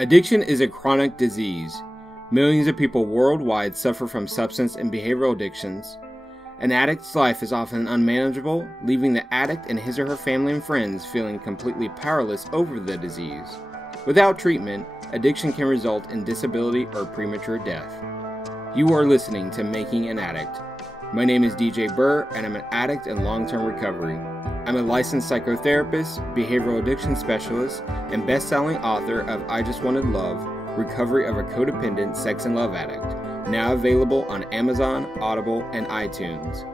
Addiction is a chronic disease. Millions of people worldwide suffer from substance and behavioral addictions. An addict's life is often unmanageable, leaving the addict and his or her family and friends feeling completely powerless over the disease. Without treatment, addiction can result in disability or premature death. You are listening to Making an Addict. My name is DJ Burr, and I'm an addict in long-term recovery. I'm a licensed psychotherapist, behavioral addiction specialist, and best-selling author of I Just Wanted Love, Recovery of a Codependent Sex and Love Addict, now available on Amazon, Audible, and iTunes.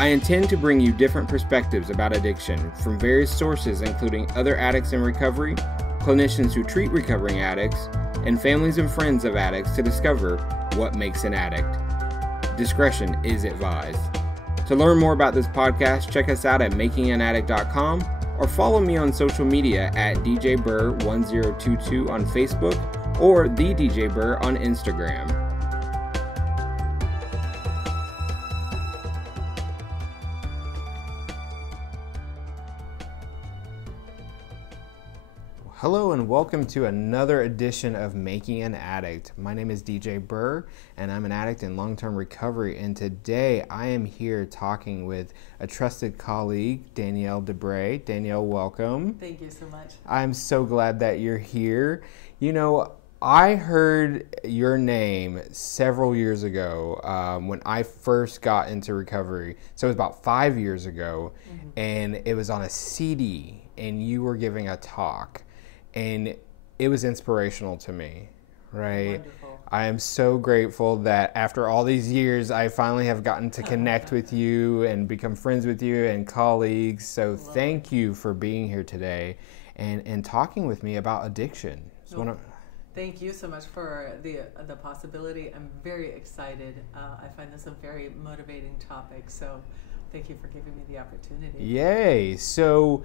I intend to bring you different perspectives about addiction from various sources including other addicts in recovery, clinicians who treat recovering addicts, and families and friends of addicts to discover what makes an addict. Discretion is advised. To learn more about this podcast, check us out at makinganaddict.com or follow me on social media at DJ Burr1022 on Facebook or The DJ Burr on Instagram. Hello and welcome to another edition of Making an Addict. My name is DJ Burr and I'm an addict in long-term recovery, and today I am here talking with a trusted colleague, Danielle DeBray. Danielle, welcome. Thank you so much. I'm so glad that you're here. You know, I heard your name several years ago when I first got into recovery. So it was about 5 years ago, and it was on a CD and you were giving a talk. And it was inspirational to me, right? Wonderful. I am so grateful that after all these years, I finally have gotten to connect with you and become friends with you and colleagues. So thank you for being here today and talking with me about addiction. Thank you so much for the possibility. I'm very excited. I find this a very motivating topic. So thank you for giving me the opportunity. Yay. So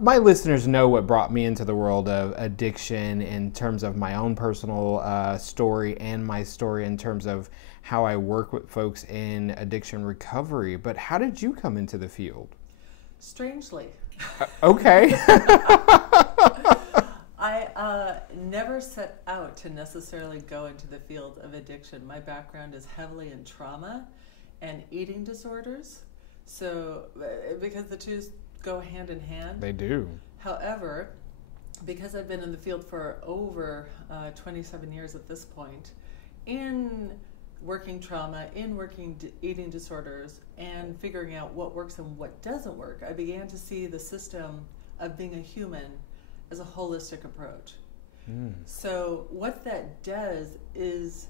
my listeners know what brought me into the world of addiction in terms of my own personal story and my story in terms of how I work with folks in addiction recovery. But how did you come into the field? Strangely. Okay. I never set out to necessarily go into the field of addiction. My background is heavily in trauma and eating disorders. So, because the two go hand in hand. They do. However, because I've been in the field for over 27 years at this point, in working trauma, in working eating disorders, and figuring out what works and what doesn't work, I began to see the system of being a human as a holistic approach. So what that does is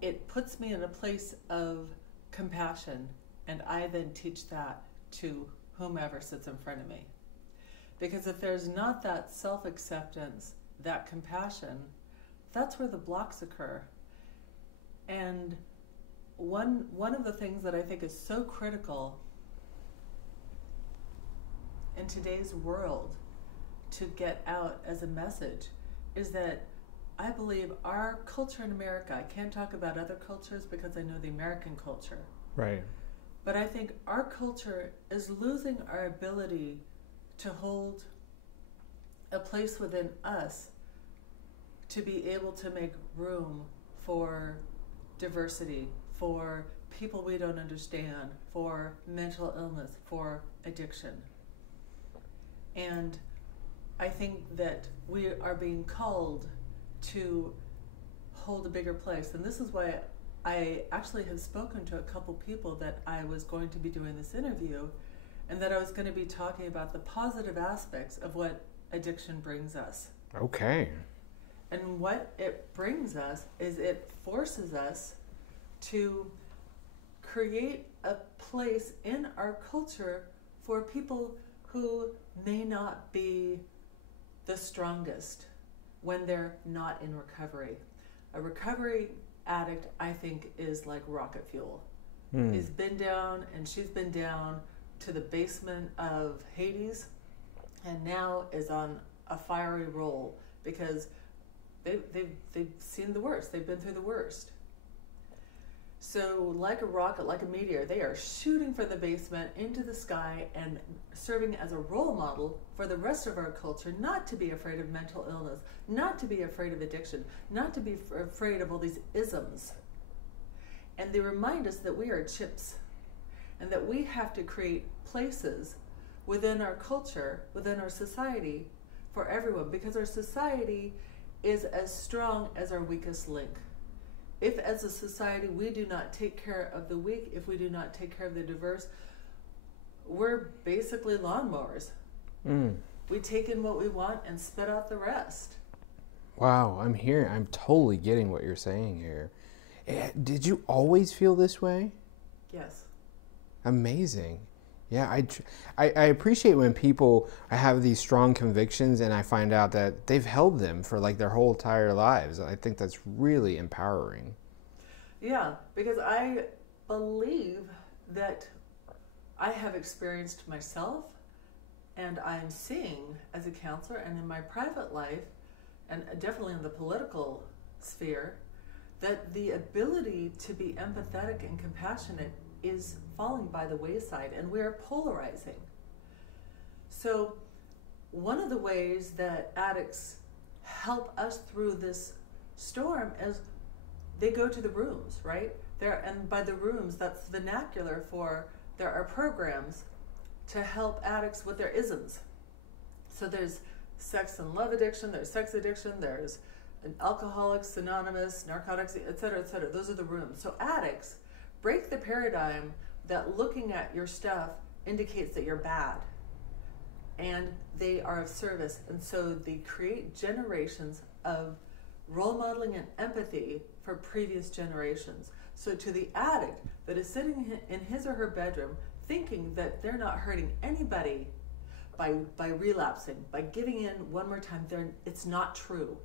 it puts me in a place of compassion, and I then teach that to whomever sits in front of me. Because if there's not that self-acceptance, that compassion, that's where the blocks occur. And one of the things that I think is so critical in today's world to get out as a message is that I believe our culture in America, I can't talk about other cultures because I know the American culture. Right. But I think our culture is losing our ability to hold a place within us to be able to make room for diversity, for people we don't understand, for mental illness, for addiction. And I think that we are being called to hold a bigger place. And this is why I actually have spoken to a couple people that I was going to be doing this interview, and that I was going to be talking about the positive aspects of what addiction brings us. Okay. And what it brings us is it forces us to create a place in our culture for people who may not be the strongest when they're not in recovery. A recovery addict, I think, is like rocket fuel. He's been down, and she's been down to the basement of Hades, and now is on a fiery roll because they've seen the worst. They've been through the worst. So like a rocket, like a meteor, they are shooting for the basement into the sky and serving as a role model for the rest of our culture, not to be afraid of mental illness, not to be afraid of addiction, not to be afraid of all these isms. And they remind us that we are chips and that we have to create places within our culture, within our society, for everyone, because our society is as strong as our weakest link. If as a society we do not take care of the weak, if we do not take care of the diverse, we're basically lawnmowers. We take in what we want and spit out the rest. Wow, I'm totally getting what you're saying here. Did you always feel this way? Yes. Amazing. Yeah, I appreciate when people have these strong convictions and I find out that they've held them for like their whole entire lives. I think that's really empowering. Yeah, because I believe that I have experienced myself, and I'm seeing as a counselor and in my private life, and definitely in the political sphere, that the ability to be empathetic and compassionate is falling by the wayside, and we are polarizing. So one of the ways that addicts help us through this storm is they go to the rooms, right? And by the rooms, that's vernacular for there are programs to help addicts with their isms. So there's sex and love addiction, there's sex addiction, there's Alcoholics Anonymous, narcotics, et cetera, et cetera. Those are the rooms. So addicts break the paradigm that looking at your stuff indicates that you're bad, and they are of service. And so they create generations of role modeling and empathy for previous generations. So to the addict that is sitting in his or her bedroom thinking that they're not hurting anybody by relapsing, by giving in one more time, it's not true.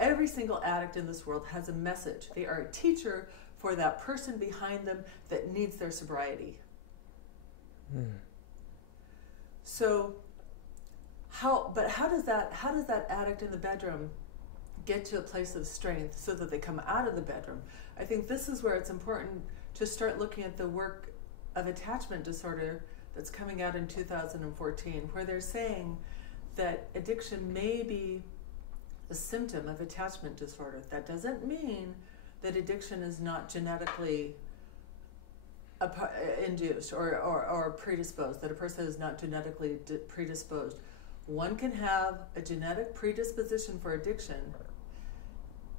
Every single addict in this world has a message. They are a teacher for that person behind them that needs their sobriety. So how does that addict in the bedroom get to a place of strength so that they come out of the bedroom? I think this is where it's important to start looking at the work of attachment disorder that's coming out in 2014, where they're saying that addiction may be a symptom of attachment disorder. That doesn't mean that addiction is not genetically induced or predisposed, that a person is not genetically predisposed. One can have a genetic predisposition for addiction,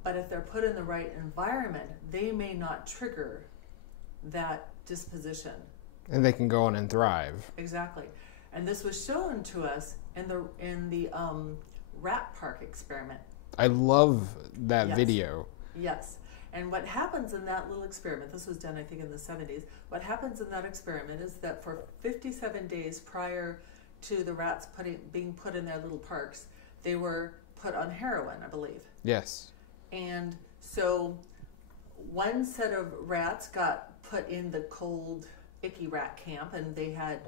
but if they're put in the right environment, they may not trigger that disposition. And they can go on and thrive. Exactly. And this was shown to us in the rat park experiment. I love that Yes. video. Yes. And what happens in that little experiment, this was done I think in the 70s, what happens in that experiment is that for 57 days prior to the rats being put in their little parks, they were put on heroin, I believe. Yes. And so one set of rats got put in the cold, icky rat camp, and they had,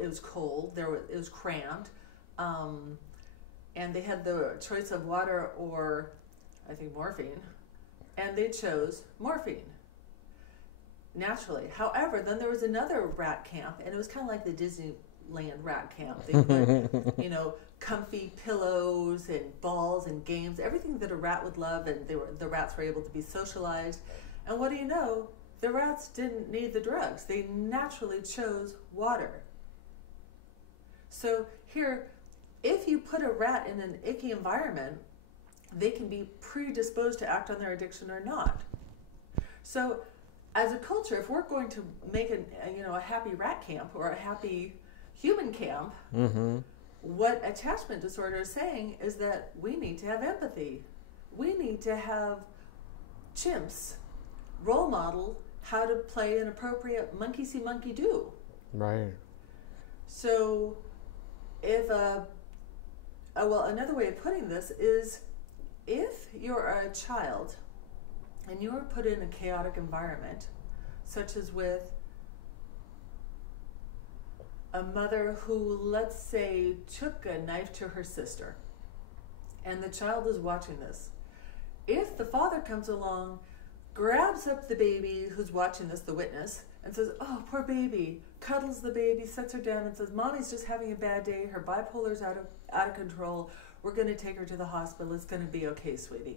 it was cold, it was cramped, and they had the choice of water or, I think, morphine, and they chose morphine, naturally. However, then there was another rat camp, and it was kind of like the Disneyland rat camp. They put, comfy pillows and balls and games, everything that a rat would love, and the rats were able to be socialized. And what do you know? The rats didn't need the drugs. They naturally chose water. So here, if you put a rat in an icky environment, they can be predisposed to act on their addiction or not. So as a culture, if we're going to make a happy rat camp or a happy human camp, what attachment disorder is saying is that we need to have empathy. We need to have chimps role model how to play an appropriate monkey see, monkey do. Right. So if another way of putting this is, if you're a child and you were put in a chaotic environment, such as with a mother who, let's say, took a knife to her sister, and the child is watching this, if the father comes along grabs up the baby who's watching this, the witness, and says, oh, poor baby, cuddles the baby, sets her down and says, Mommy's just having a bad day. Her bipolar's out of control. We're going to take her to the hospital. It's going to be okay, sweetie.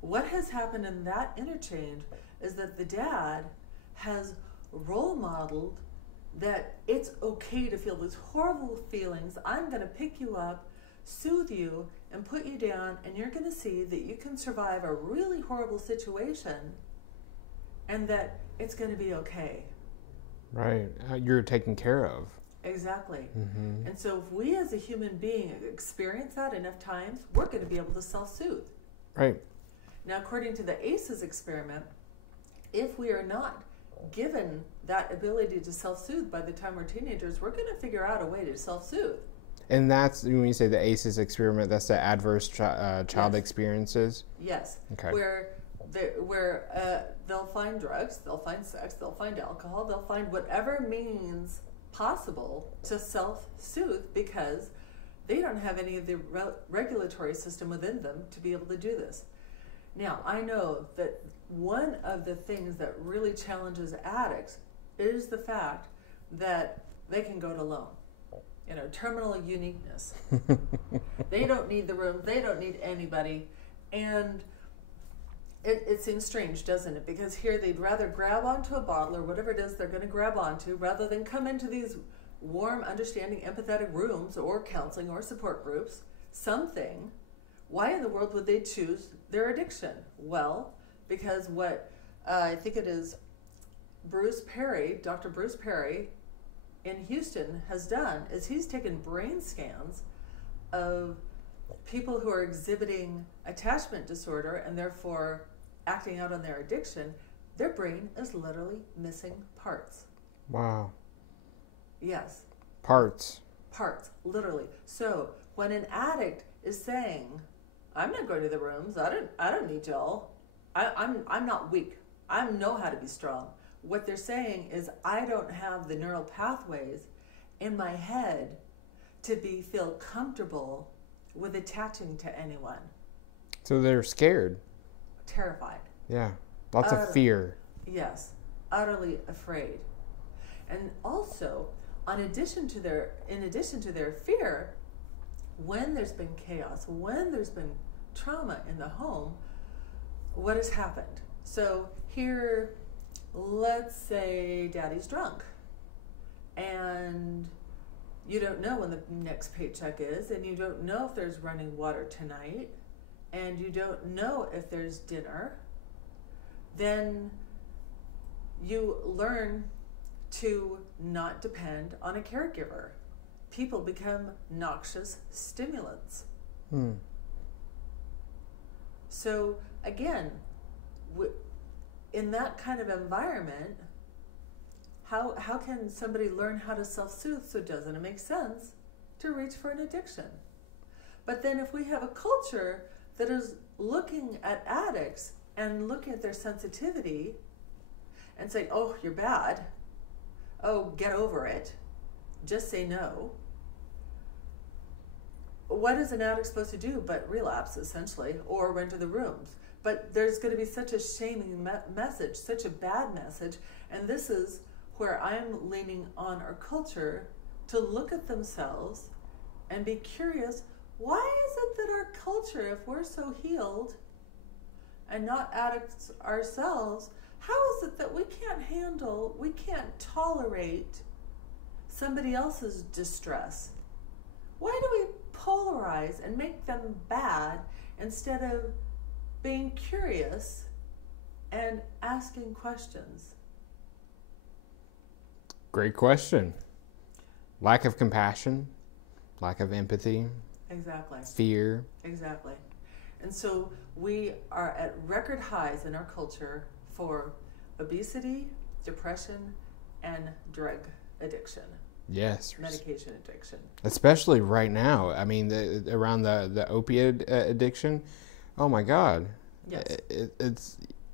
What has happened in that interchange is that the dad has role modeled that it's okay to feel these horrible feelings. I'm going to pick you up, soothe you, and put you down, and you're going to see that you can survive a really horrible situation and that it's going to be okay. Right. You're taken care of. Exactly. Mm-hmm. And so if we as a human being experience that enough times, we're going to be able to self-soothe. Right. Now, according to the ACEs experiment, if we are not given that ability to self-soothe by the time we're teenagers, we're going to figure out a way to self-soothe. And that's, when you say the ACEs experiment, that's the adverse child Yes. experiences? Yes. Okay. Where they'll find drugs, they'll find sex, they'll find alcohol, they'll find whatever means possible to self-soothe because they don't have any of the regulatory system within them to be able to do this. Now, I know that one of the things that really challenges addicts is the fact that they can go it alone. You know, terminal uniqueness. They don't need the room. They don't need anybody. And it seems strange, doesn't it? Because here they'd rather grab onto a bottle or whatever it is they're going to grab onto rather than come into these warm, understanding, empathetic rooms or counseling or support groups, something. Why in the world would they choose their addiction? Well, because what I think it is Bruce Perry, Dr. Bruce Perry in Houston has done is he's taken brain scans of people who are exhibiting attachment disorder and therefore acting out on their addiction. Their brain is literally missing parts. Wow. Yes. Parts, literally. So when an addict is saying, I'm not going to the rooms, I don't need y'all. I'm not weak. I know how to be strong. What they're saying is I don't have the neural pathways in my head to feel comfortable with attaching to anyone. So they're scared. Terrified. Yeah. Lots of fear. Yes. Utterly afraid. And also, in addition to their fear, when there's been chaos, when there's been trauma in the home, what has happened? So here, let's say daddy's drunk and you don't know when the next paycheck is, and you don't know if there's running water tonight, and you don't know if there's dinner, then you learn to not depend on a caregiver. People become noxious stimulants. So again, in that kind of environment, how can somebody learn how to self-soothe? So doesn't it make sense to reach for an addiction? But then if we have a culture that is looking at addicts and looking at their sensitivity and saying, oh, you're bad, oh, get over it, just say no, what is an addict supposed to do but relapse, essentially, or run to the rooms? But there's going to be such a shaming message, such a bad message, and this is where I'm leaning on our culture to look at themselves and be curious, why is it that our culture, if we're so healed and not addicts ourselves, how is it that we can't tolerate somebody else's distress? Why do we polarize and make them bad instead of being curious and asking questions? Great question. Lack of compassion, lack of empathy. Exactly. Fear. Exactly. And so we are at record highs in our culture for obesity, depression, and drug addiction. Yes. Medication addiction. Especially right now. I mean, around the opiate addiction. Oh my God. Yes.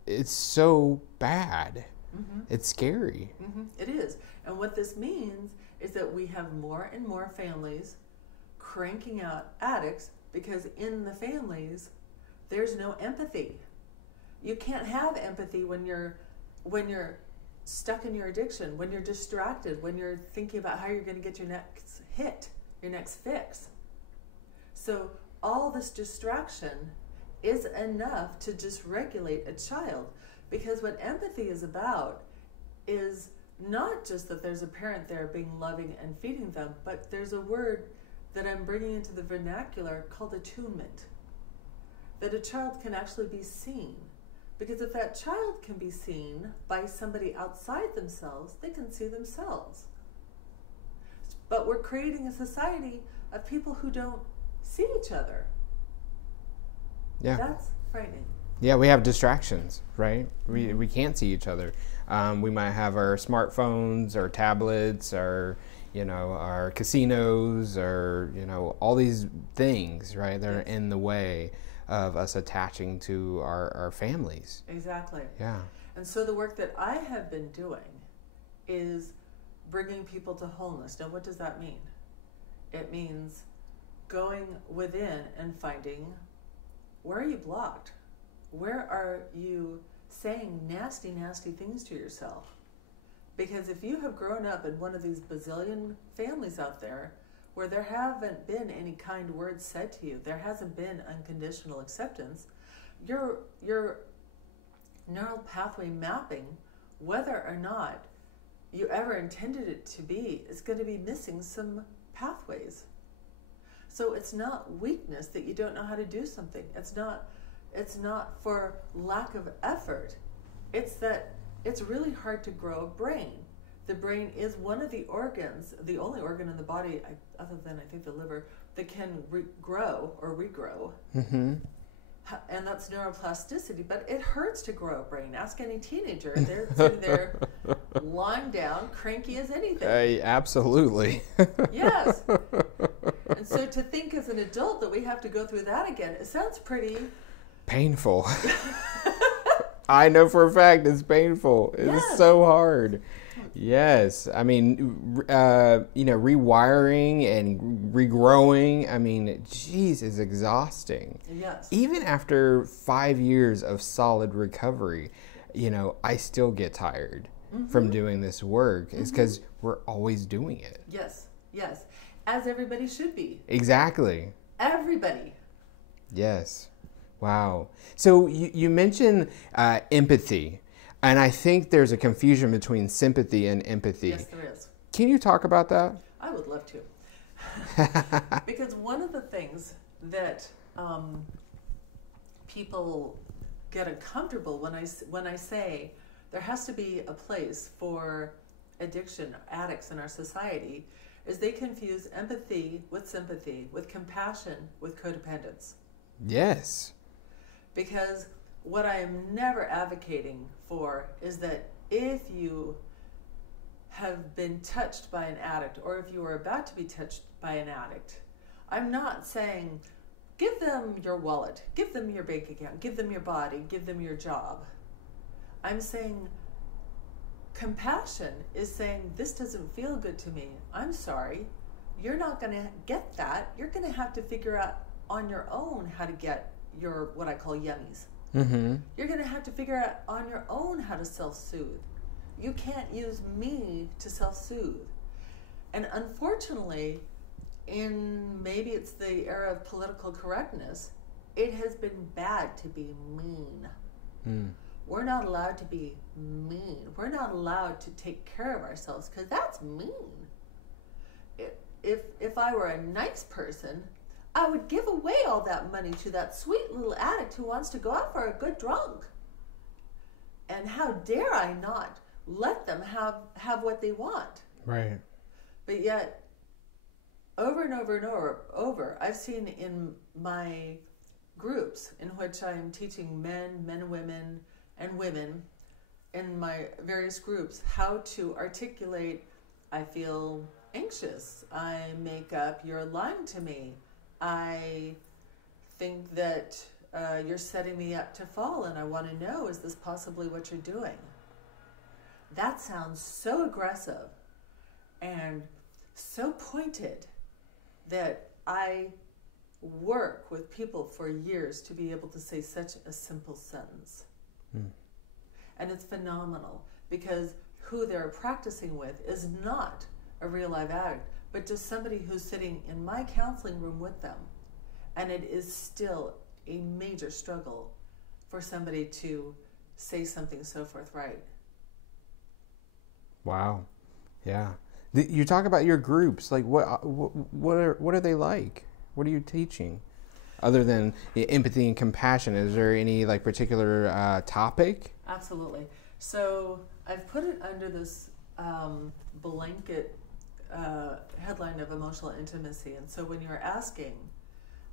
It's so bad. Mm-hmm. It's scary. Mm-hmm. It is. And what this means is that we have more and more families cranking out addicts because in the families, there's no empathy. You can't have empathy when you're stuck in your addiction, when you're distracted, when you're thinking about how you're going to get your next hit, your next fix. So all this distraction is enough to dysregulate a child, because what empathy is about is not just that there's a parent there being loving and feeding them, but there's a word that I'm bringing into the vernacular called attunement. That a child can actually be seen. Because if that child can be seen by somebody outside themselves, they can see themselves. But we're creating a society of people who don't see each other. Yeah. That's frightening. Yeah, we have distractions, right? We can't see each other. We might have our smartphones, our tablets, our casinos, or all these things, right? That are in the way of us attaching to our families. Exactly. Yeah. And so the work that I have been doing is bringing people to wholeness. Now, what does that mean? It means going within and finding, where are you blocked? Where are you saying nasty, nasty things to yourself? Because if you have grown up in one of these bazillion families out there where there haven't been any kind words said to you, there hasn't been unconditional acceptance, your neural pathway mapping, whether or not you ever intended it to be, is going to be missing some pathways. So it's not weakness that you don't know how to do something. It's not for lack of effort. It's that it's really hard to grow a brain. The brain is one of the organs, the only organ in the body, other than I think the liver, that can grow or regrow. Mm-hmm. And that's neuroplasticity, but it hurts to grow a brain. Ask any teenager. They're sitting there lying down, cranky as anything. Absolutely. Yes. And so to think as an adult that we have to go through that again, it sounds pretty painful. I know for a fact it's painful. It's so hard. Yes. I mean, rewiring and regrowing, I mean, geez, is exhausting. Yes. Even after 5 years of solid recovery, I still get tired from doing this work. It's because we're always doing it. Yes. Yes. As everybody should be. Exactly. Everybody. Yes. Wow. So you mentioned empathy, and I think there's a confusion between sympathy and empathy. Yes, there is. Can you talk about that? I would love to. Because one of the things that people get uncomfortable when I say there has to be a place for addiction, addicts in our society, is they confuse empathy with sympathy, with compassion with codependence. Yes. Because what I am never advocating for is that if you have been touched by an addict, or if you are about to be touched by an addict, I'm not saying give them your wallet, give them your bank account, give them your body, give them your job. I'm saying compassion is saying, this doesn't feel good to me. I'm sorry. You're not going to get that. You're going to have to figure out on your own how to get your, what I call yummies. Mm-hmm. You're going to have to figure out on your own how to self-soothe. You can't use me to self-soothe. And unfortunately, maybe it's the era of political correctness, it has been bad to be mean. We're not allowed to be mean. We're not allowed to take care of ourselves, because that's mean. If I were a nice person, I would give away all that money to that sweet little addict who wants to go out for a good drunk. And how dare I not let them have what they want. Right. But yet, over and over and over, I've seen in my groups in which I am teaching men and women, and women in my various groups how to articulate, I feel anxious, I make up, you're lying to me, I think that you're setting me up to fall, and I want to know, is this possibly what you're doing? That sounds so aggressive and so pointed that I work with people for years to be able to say such a simple sentence. And it's phenomenal because who they're practicing with is not a real live addict, but just somebody who's sitting in my counseling room with them. And it is still a major struggle for somebody to say something so forthright. Wow. Yeah. You talk about your groups. Like, what are they like? What are you teaching? Other than empathy and compassion, is there any like particular topic? Absolutely. So I've put it under this blanket headline of emotional intimacy. And so when you're asking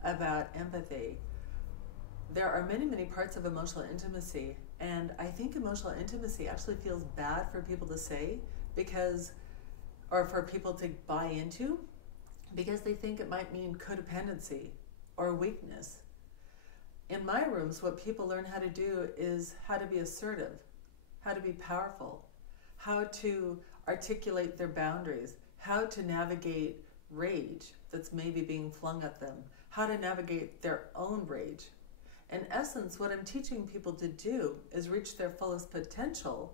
about empathy, there are many, many parts of emotional intimacy. And I think emotional intimacy actually feels bad for people to say or for people to buy into, because they think it might mean codependency or weakness. In my rooms, what people learn how to do is how to be assertive, how to be powerful, how to articulate their boundaries, how to navigate rage that's maybe being flung at them, how to navigate their own rage. In essence, what I'm teaching people to do is reach their fullest potential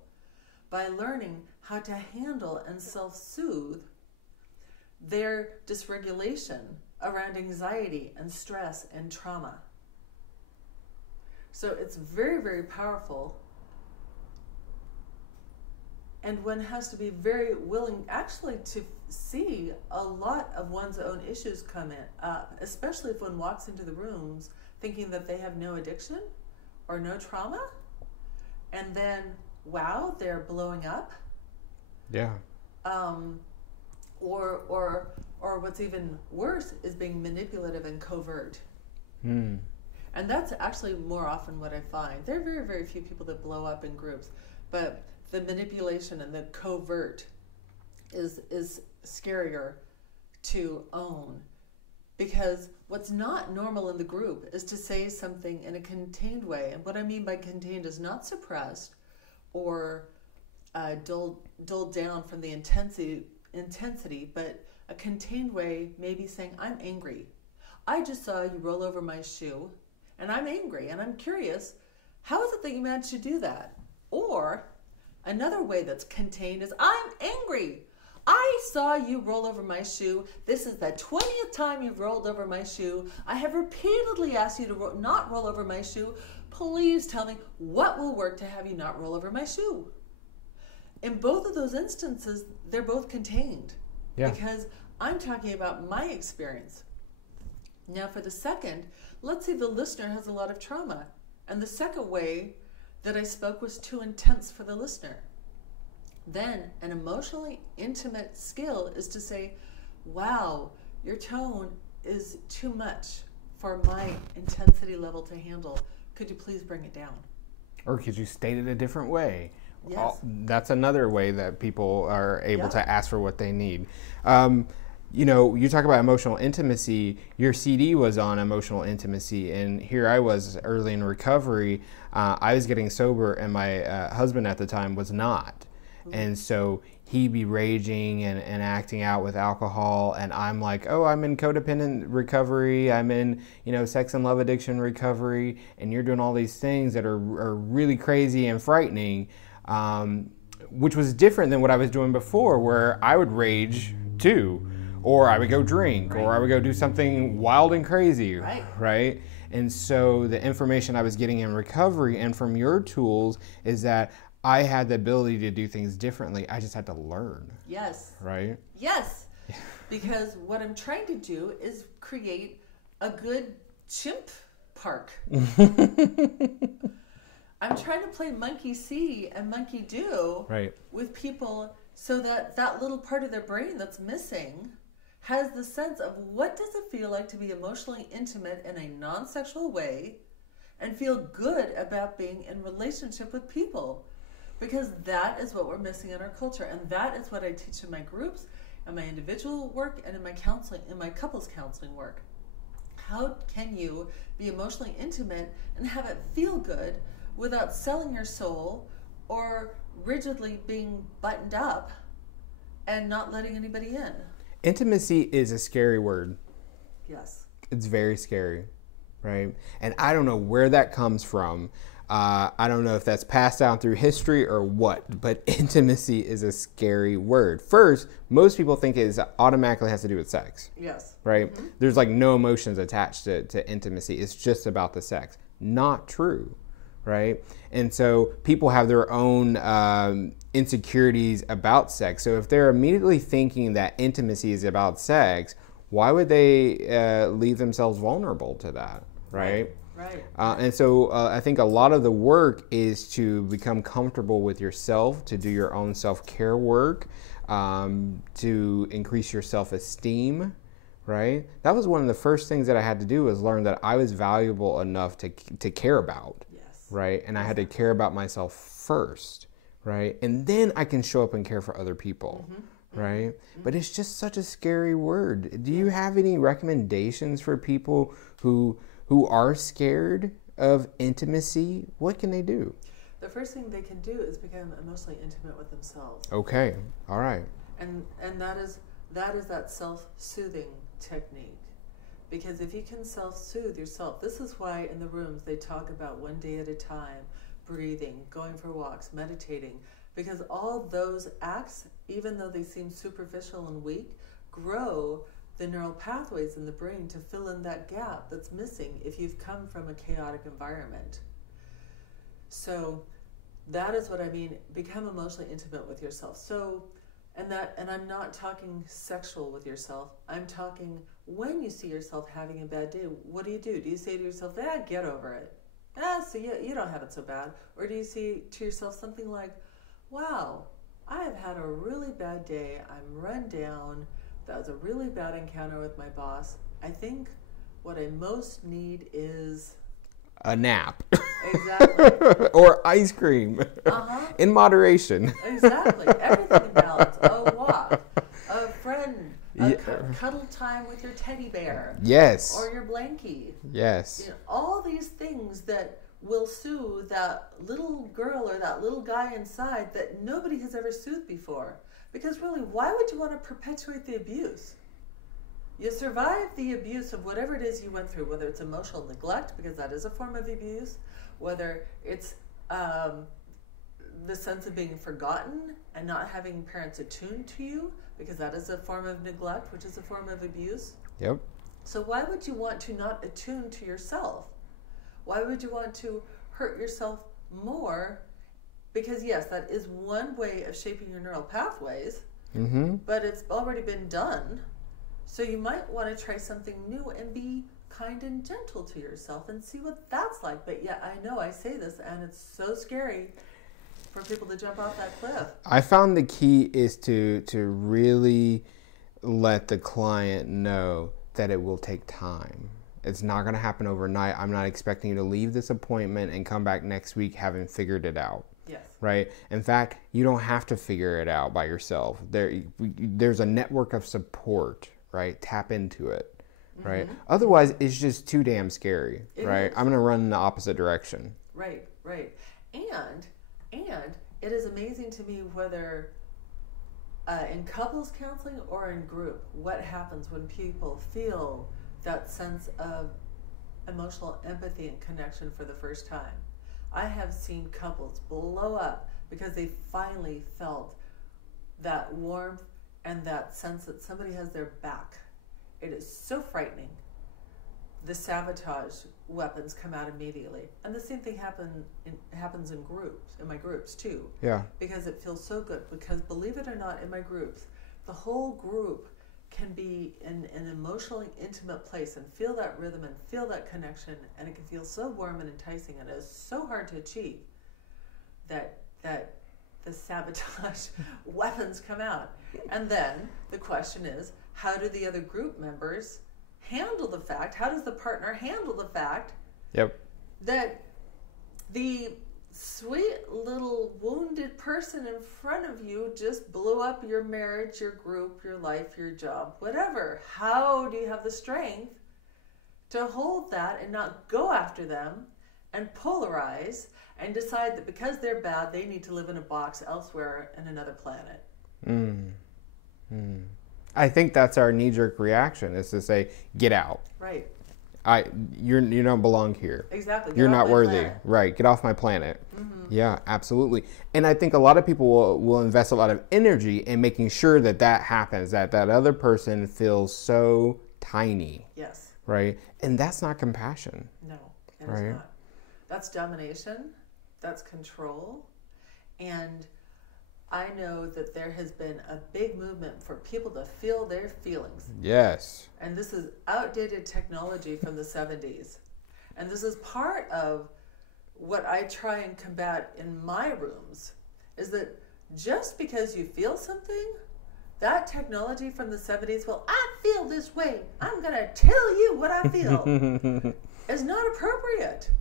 by learning how to handle and self-soothe their dysregulation around anxiety and stress and trauma. So it's very, very powerful. And one has to be very willing actually to see a lot of one's own issues come up, especially if one walks into the rooms thinking that they have no addiction or no trauma, and then, wow, they're blowing up. Yeah. Or what's even worse is being manipulative and covert. And that's actually more often what I find. There are very, very few people that blow up in groups, but the manipulation and the covert is scarier to own, because what's not normal in the group is to say something in a contained way. And what I mean by contained is not suppressed or dulled down from the intensity, but a contained way, maybe saying, I'm angry. I just saw you roll over my shoe, and I'm angry, and I'm curious, how is it that you managed to do that? Or another way that's contained is, I'm angry. I saw you roll over my shoe. This is the 20th time you've rolled over my shoe. I have repeatedly asked you to not roll over my shoe. Please tell me what will work to have you not roll over my shoe. In both of those instances, they're both contained. Yeah. Because I'm talking about my experience. Now for the second, let's say the listener has a lot of trauma, and the second way that I spoke was too intense for the listener. Then an emotionally intimate skill is to say, wow, your tone is too much for my intensity level to handle. Could you please bring it down? Or could you state it a different way? Yes. That's another way that people are able to ask for what they need. You talk about emotional intimacy. Your CD was on emotional intimacy, and here I was early in recovery. I was getting sober, and my husband at the time was not. And so he'd be raging and acting out with alcohol, and I'm like, oh, I'm in codependent recovery, I'm in, sex and love addiction recovery, and you're doing all these things that are really crazy and frightening, which was different than what I was doing before, where I would rage too, or I would go drink, or I would go do something wild and crazy, right? And so the information I was getting in recovery and from your tools is that I had the ability to do things differently. I just had to learn. Yes. Right? Yes. Because what I'm trying to do is create a good chimp park. I'm trying to play monkey see and monkey do with people so that that little part of their brain that's missing has the sense of what does it feel like to be emotionally intimate in a non-sexual way and feel good about being in relationship with people. Because that is what we're missing in our culture, and that is what I teach in my groups, in my individual work, and in my counseling, in my couples counseling work. How can you be emotionally intimate and have it feel good without selling your soul or rigidly being buttoned up and not letting anybody in? Intimacy is a scary word. Yes. It's very scary, right? And I don't know where that comes from. I don't know if that's passed down through history or what, but intimacy is a scary word. First, most people think it automatically has to do with sex. Yes. Right? Mm-hmm. There's like no emotions attached to intimacy. It's just about the sex. Not true. Right? And so people have their own insecurities about sex. So if they're immediately thinking that intimacy is about sex, why would they leave themselves vulnerable to that? Right? Right. And so I think a lot of the work is to become comfortable with yourself, to do your own self-care work, to increase your self-esteem, right? That was one of the first things that I had to do, was learn that I was valuable enough to care about, right? And I had to care about myself first, right? And then I can show up and care for other people. Right? But it's just such a scary word. Do you have any recommendations for people who are scared of intimacy? What can they do? The first thing they can do is become emotionally intimate with themselves. Okay. All right. And that is that self-soothing technique. Because if you can self-soothe yourself, this is why in the rooms they talk about 1 day at a time, breathing, going for walks, meditating, because all those acts, even though they seem superficial and weak, grow the neural pathways in the brain to fill in that gap that's missing if you've come from a chaotic environment. So that is what I mean, become emotionally intimate with yourself. So, and I'm not talking sexual with yourself, I'm talking when you see yourself having a bad day, what do? Do you say to yourself, get over it? So you don't have it so bad. Or do you say to yourself something like, wow, I have had a really bad day, I'm run down, that was a really bad encounter with my boss. I think what I most need is a nap. Exactly. Or ice cream. In moderation. Exactly. Everything in balance. A walk. A friend. Cuddle time with your teddy bear. Yes. Or your blankie. Yes. All these things that will soothe that little girl or that little guy inside that nobody has ever soothed before. Because really, why would you want to perpetuate the abuse? You survive the abuse of whatever it is you went through, whether it's emotional neglect, because that is a form of abuse, whether it's the sense of being forgotten and not having parents attuned to you, because that is a form of neglect, which is a form of abuse. Yep. So why would you want to not attune to yourself? Why would you want to hurt yourself more? Because yes, that is one way of shaping your neural pathways, but it's already been done. So you might want to try something new and be kind and gentle to yourself and see what that's like. But yeah, I know I say this and it's so scary for people to jump off that cliff. I found the key is to really let the client know that it will take time. It's not going to happen overnight. I'm not expecting you to leave this appointment and come back next week having figured it out. Yes. Right? In fact, you don't have to figure it out by yourself. There's a network of support, right? Tap into it, right? Otherwise, it's just too damn scary, right? I'm going to run in the opposite direction. Right. And it is amazing to me whether in couples counseling or in group, what happens when people feel that sense of emotional empathy and connection for the first time. I have seen couples blow up because they finally felt that warmth and that sense that somebody has their back. It is so frightening. The sabotage weapons come out immediately. And the same thing happens in groups, in my groups too. Yeah. Because it feels so good. Because believe it or not, in my groups, the whole group can be in an emotionally intimate place and feel that rhythm and feel that connection, and it can feel so warm and enticing, and it is so hard to achieve that the sabotage weapons come out. And then the question is, how do the other group members handle the fact, how does the partner handle the fact that the sweet little wounded person in front of you just blew up your marriage, your group, your life, your job, whatever? How do you have the strength to hold that and not go after them and polarize and decide that because they're bad, they need to live in a box elsewhere in another planet? I think that's our knee-jerk reaction, is to say, get out. Right. You don't belong here. Exactly. You're not worthy. Right. Get off my planet. Mm-hmm. Yeah, absolutely. And I think a lot of people will invest a lot of energy in making sure that happens, that other person feels so tiny. Yes. Right. And that's not compassion. No, it is not. That's domination. That's control. And I know that there has been a big movement for people to feel their feelings. Yes. And this is outdated technology from the 70s. And this is part of what I try and combat in my rooms, is that just because you feel something, that technology from the 70s, well, I feel this way, I'm going to tell you what I feel, is not appropriate.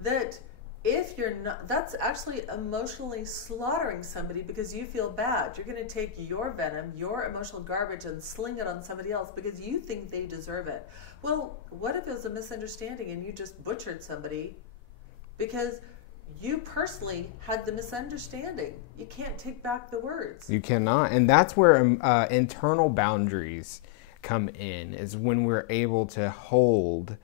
That if you're not, that's actually emotionally slaughtering somebody because you feel bad. You're going to take your venom, your emotional garbage, and sling it on somebody else because you think they deserve it. Well, what if it was a misunderstanding and you just butchered somebody because you personally had the misunderstanding? You can't take back the words. You cannot. And that's where internal boundaries come in, is when we're able to hold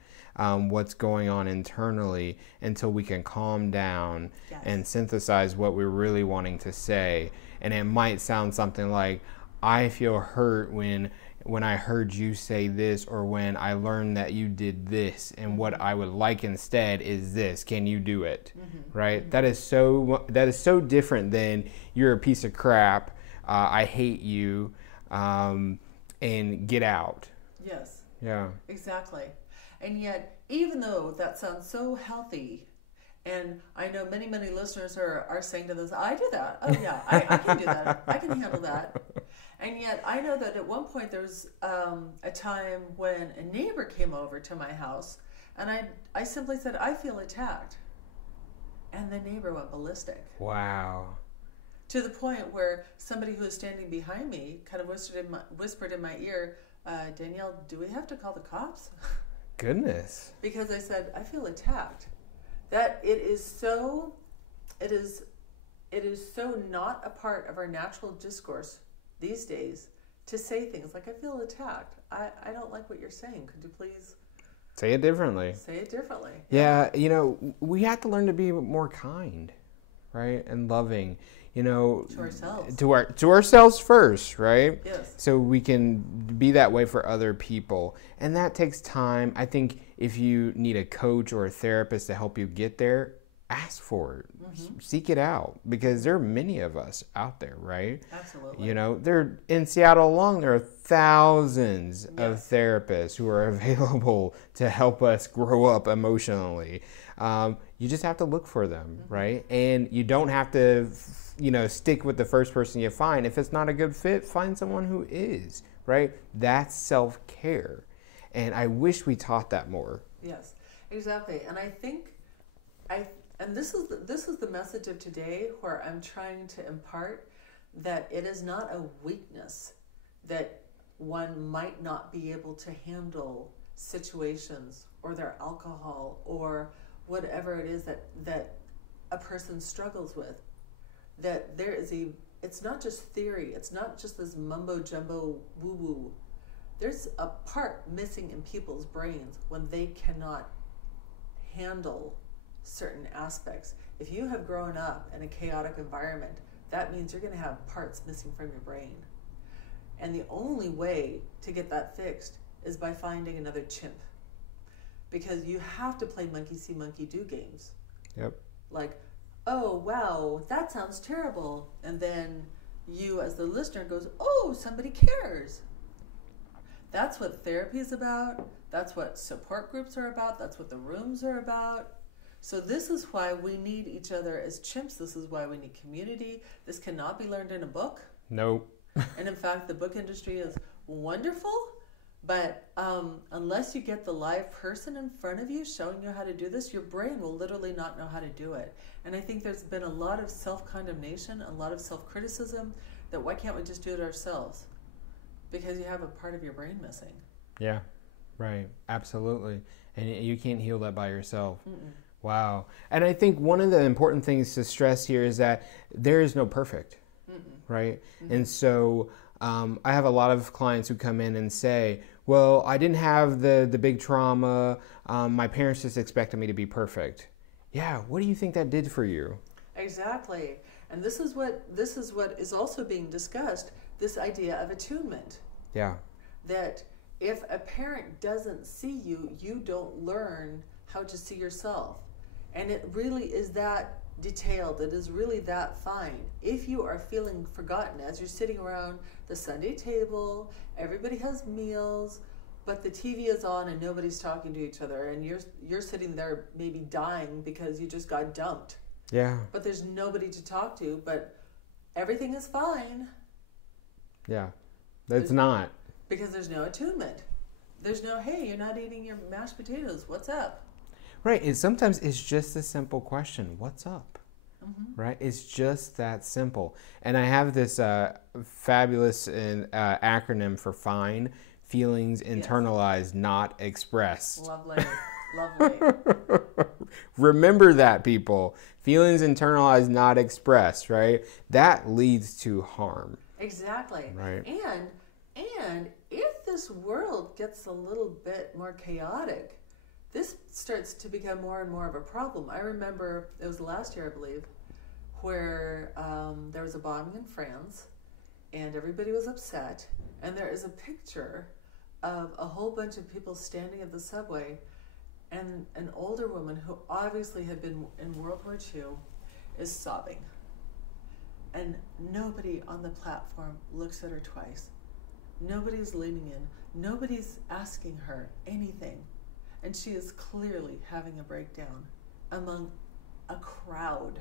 what's going on internally until we can calm down and synthesize what we're really wanting to say. And it might sound something like, I feel hurt when I heard you say this, or when I learned that you did this, and what I would like instead is this. Can you do it? Mm-hmm. Right? Mm-hmm. That is so different than you're a piece of crap, I hate you, and get out. Yes. Yeah. Exactly. And yet, even though that sounds so healthy, and I know many, many listeners are saying to this, I do that. Oh, yeah, I can do that. I can handle that. And yet, I know that at one point there was a time when a neighbor came over to my house, and I simply said, I feel attacked. And the neighbor went ballistic. Wow. To the point where somebody who was standing behind me kind of whispered in my ear, Danielle, do we have to call the cops? Goodness. Because I said, I feel attacked. That it is so not a part of our natural discourse these days to say things like, I feel attacked. I don't like what you're saying. Could you please say it differently? Say it differently. Yeah, we have to learn to be more kind, right? And loving. To ourselves. To ourselves first, right? Yes. So we can be that way for other people. And that takes time. I think if you need a coach or a therapist to help you get there, ask for it. Mm-hmm. Seek it out, because there are many of us out there, right? Absolutely. There in Seattle alone, there are thousands of therapists who are available to help us grow up emotionally. You just have to look for them, mm-hmm. right? And you don't have to stick with the first person you find. If it's not a good fit, find someone who is, right? That's self-care. And I wish we taught that more. Yes, exactly. And I think and this is the message of today, where I'm trying to impart that it is not a weakness that one might not be able to handle situations or their alcohol or whatever it is that a person struggles with. That there is it's not just theory, it's not just this mumbo jumbo woo woo. There's a part missing in people's brains when they cannot handle certain aspects. If you have grown up in a chaotic environment, that means you're going to have parts missing from your brain. And the only way to get that fixed is by finding another chimp. Because you have to play monkey see, monkey do games. Yep. Like, oh, wow, that sounds terrible. And then you, as the listener, goes, oh, somebody cares. That's what therapy is about. That's what support groups are about. That's what the rooms are about. So this is why we need each other as chimps. This is why we need community. This cannot be learned in a book. Nope. And in fact, the book industry is wonderful, but unless you get the live person in front of you showing you how to do this, your brain will literally not know how to do it. And I think there's been a lot of self-condemnation, a lot of self-criticism, that why can't we just do it ourselves? Because you have a part of your brain missing. Yeah, right. Absolutely. And you can't heal that by yourself. Mm-mm. Wow. And I think one of the important things to stress here is that there is no perfect, right? Mm-hmm. And so I have a lot of clients who come in and say, well, I didn't have the big trauma. My parents just expected me to be perfect. Yeah, what do you think that did for you? Exactly. And this is what is also being discussed, this idea of attunement. Yeah. That if a parent doesn't see you, you don't learn how to see yourself. And it really is that detailed. It is really that fine. If you are feeling forgotten as you're sitting around the Sunday table, everybody has meals, but the TV is on and nobody's talking to each other, and you're sitting there maybe dying because you just got dumped. Yeah. But there's nobody to talk to, but everything is fine. Yeah. That's not. Because there's no attunement. There's no, hey, you're not eating your mashed potatoes. What's up? Right. And sometimes it's just a simple question. What's up? Mm-hmm. Right. It's just that simple. And I have this fabulous acronym for FINE. Feelings internalized, not expressed. Lovely. Lovely. Remember that, people. Feelings internalized, not expressed, right? That leads to harm. Exactly. Right. And if this world gets a little bit more chaotic, this starts to become more and more of a problem. I remember, it was last year, I believe, where there was a bombing in France, and everybody was upset, and there is a picture of a whole bunch of people standing at the subway, and an older woman who obviously had been in World War II is sobbing. And nobody on the platform looks at her twice. Nobody's leaning in. Nobody's asking her anything. And she is clearly having a breakdown among a crowd.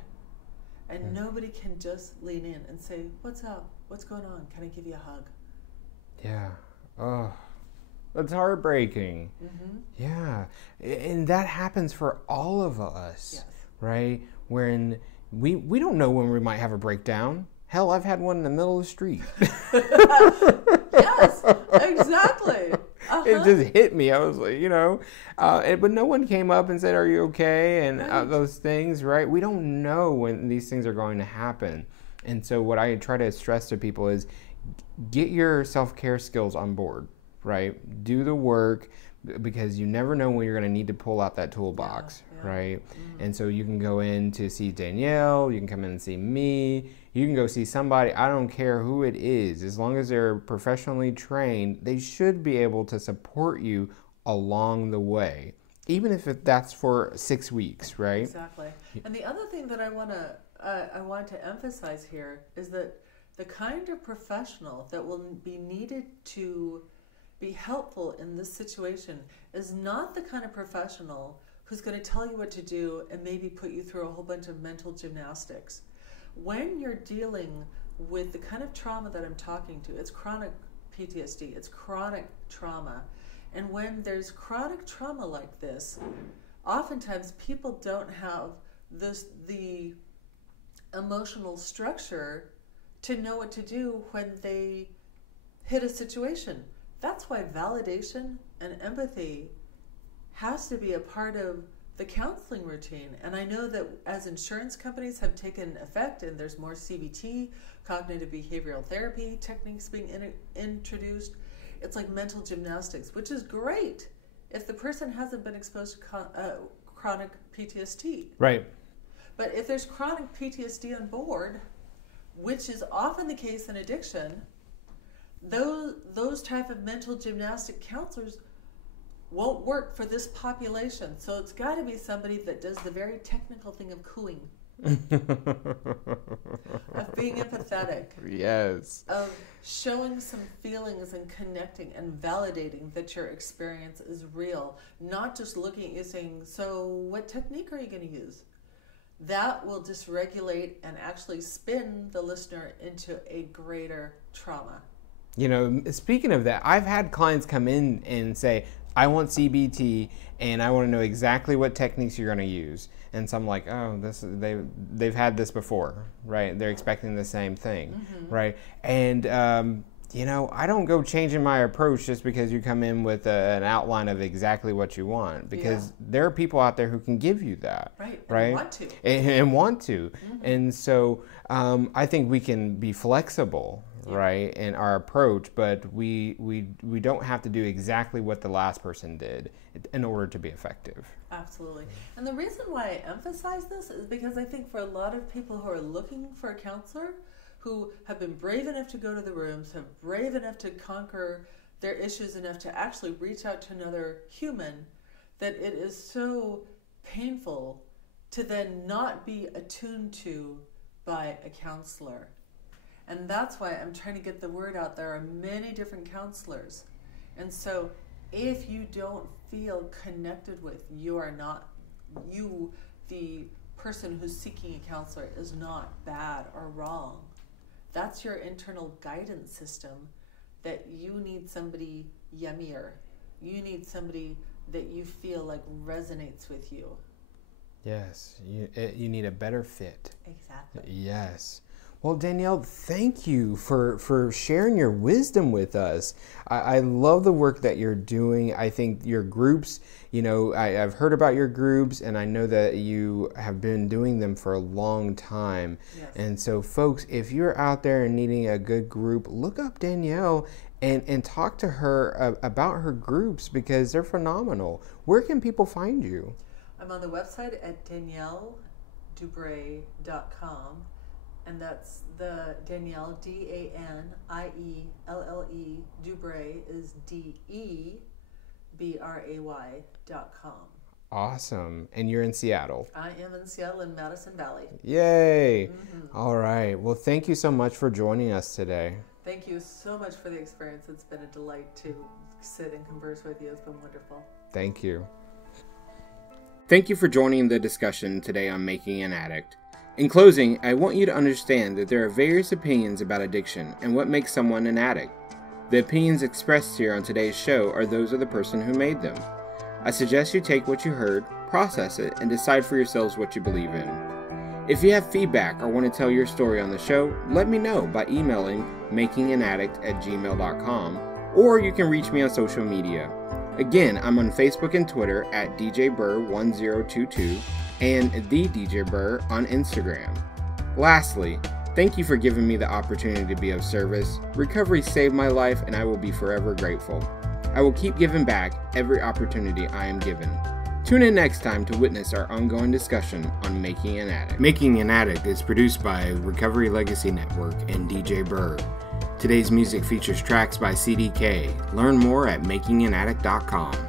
And nobody can just lean in and say, what's up? What's going on? Can I give you a hug? Yeah. Oh, that's heartbreaking. Mm-hmm. Yeah. And that happens for all of us, Yes. right? When we don't know when we might have a breakdown. Hell, I've had one in the middle of the street. Yes, exactly. Uh-huh. It just hit me. I was like, but no one came up and said, are you okay? And those things, right? We don't know when these things are going to happen. And so what I try to stress to people is get your self-care skills on board, right? Do the work, because you never know when you're going to need to pull out that toolbox, right? Mm-hmm. And so you can go in to see Danielle, you can come in and see me, you can go see somebody, I don't care who it is, as long as they're professionally trained, they should be able to support you along the way, even if that's for 6 weeks, right? Exactly. And the other thing that I want to emphasize here is that the kind of professional that will be needed to be helpful in this situation is not the kind of professional who's going to tell you what to do and maybe put you through a whole bunch of mental gymnastics. When you're dealing with the kind of trauma that I'm talking to, it's chronic PTSD, it's chronic trauma. And when there's chronic trauma like this, oftentimes people don't have the emotional structure to know what to do when they hit a situation. That's why validation and empathy has to be a part of the counseling routine. And I know that as insurance companies have taken effect and there's more CBT, cognitive behavioral therapy techniques being introduced, it's like mental gymnastics, which is great if the person hasn't been exposed to chronic PTSD. Right. But if there's chronic PTSD on board, which is often the case in addiction, those type of mental gymnastic counselors won't work for this population. So it's got to be somebody that does the very technical thing of cooing, of being empathetic, yes, of showing some feelings and connecting and validating that your experience is real, not just looking at you saying, so what technique are you going to use? That will dysregulate and actually spin the listener into a greater trauma. Speaking of that, I've had clients come in and say, I want CBT and I want to know exactly what techniques you're going to use. And so I'm like, oh, they've had this before, right? They're expecting the same thing, right? And, I don't go changing my approach just because you come in with an outline of exactly what you want, because there are people out there who can give you that. Right. Right. And want to. And want to. And so I think we can be flexible, right, and our approach, but we don't have to do exactly what the last person did in order to be effective. Absolutely. And the reason why I emphasize this is because I think for a lot of people who are looking for a counselor, who have been brave enough to go to the rooms, have brave enough to conquer their issues enough to actually reach out to another human, that it is so painful to then not be attuned to by a counselor. And that's why I'm trying to get the word out. There are many different counselors. And so if you don't feel connected with, the person who's seeking a counselor is not bad or wrong. That's your internal guidance system, that you need somebody yummier. You need somebody that you feel like resonates with you. Yes, you need a better fit. Exactly. Yes. Well, Danielle, thank you for sharing your wisdom with us. I love the work that you're doing. I think your groups, I've heard about your groups, and I know that you have been doing them for a long time. Yes. And so, folks, if you're out there and needing a good group, look up Danielle and talk to her about her groups, because they're phenomenal. Where can people find you? I'm on the website at DanielleDeBray.com. And that's the Danielle, DANIELLE, DeBray is DEBRAY.com. Awesome. And you're in Seattle. I am in Seattle in Madison Valley. Yay. Mm-hmm. All right. Well, thank you so much for joining us today. Thank you so much for the experience. It's been a delight to sit and converse with you. It's been wonderful. Thank you. Thank you for joining the discussion today on Making an Addict. In closing, I want you to understand that there are various opinions about addiction and what makes someone an addict. The opinions expressed here on today's show are those of the person who made them. I suggest you take what you heard, process it, and decide for yourselves what you believe in. If you have feedback or want to tell your story on the show, let me know by emailing makinganaddict@gmail.com, or you can reach me on social media. Again, I'm on Facebook and Twitter at DJBurr1022 and The DJ Burr on Instagram. Lastly, thank you for giving me the opportunity to be of service. Recovery saved my life, and I will be forever grateful. I will keep giving back every opportunity I am given. Tune in next time to witness our ongoing discussion on Making an Addict. Making an Addict is produced by Recovery Legacy Network and DJ Burr. Today's music features tracks by CDK. Learn more at makinganaddict.com.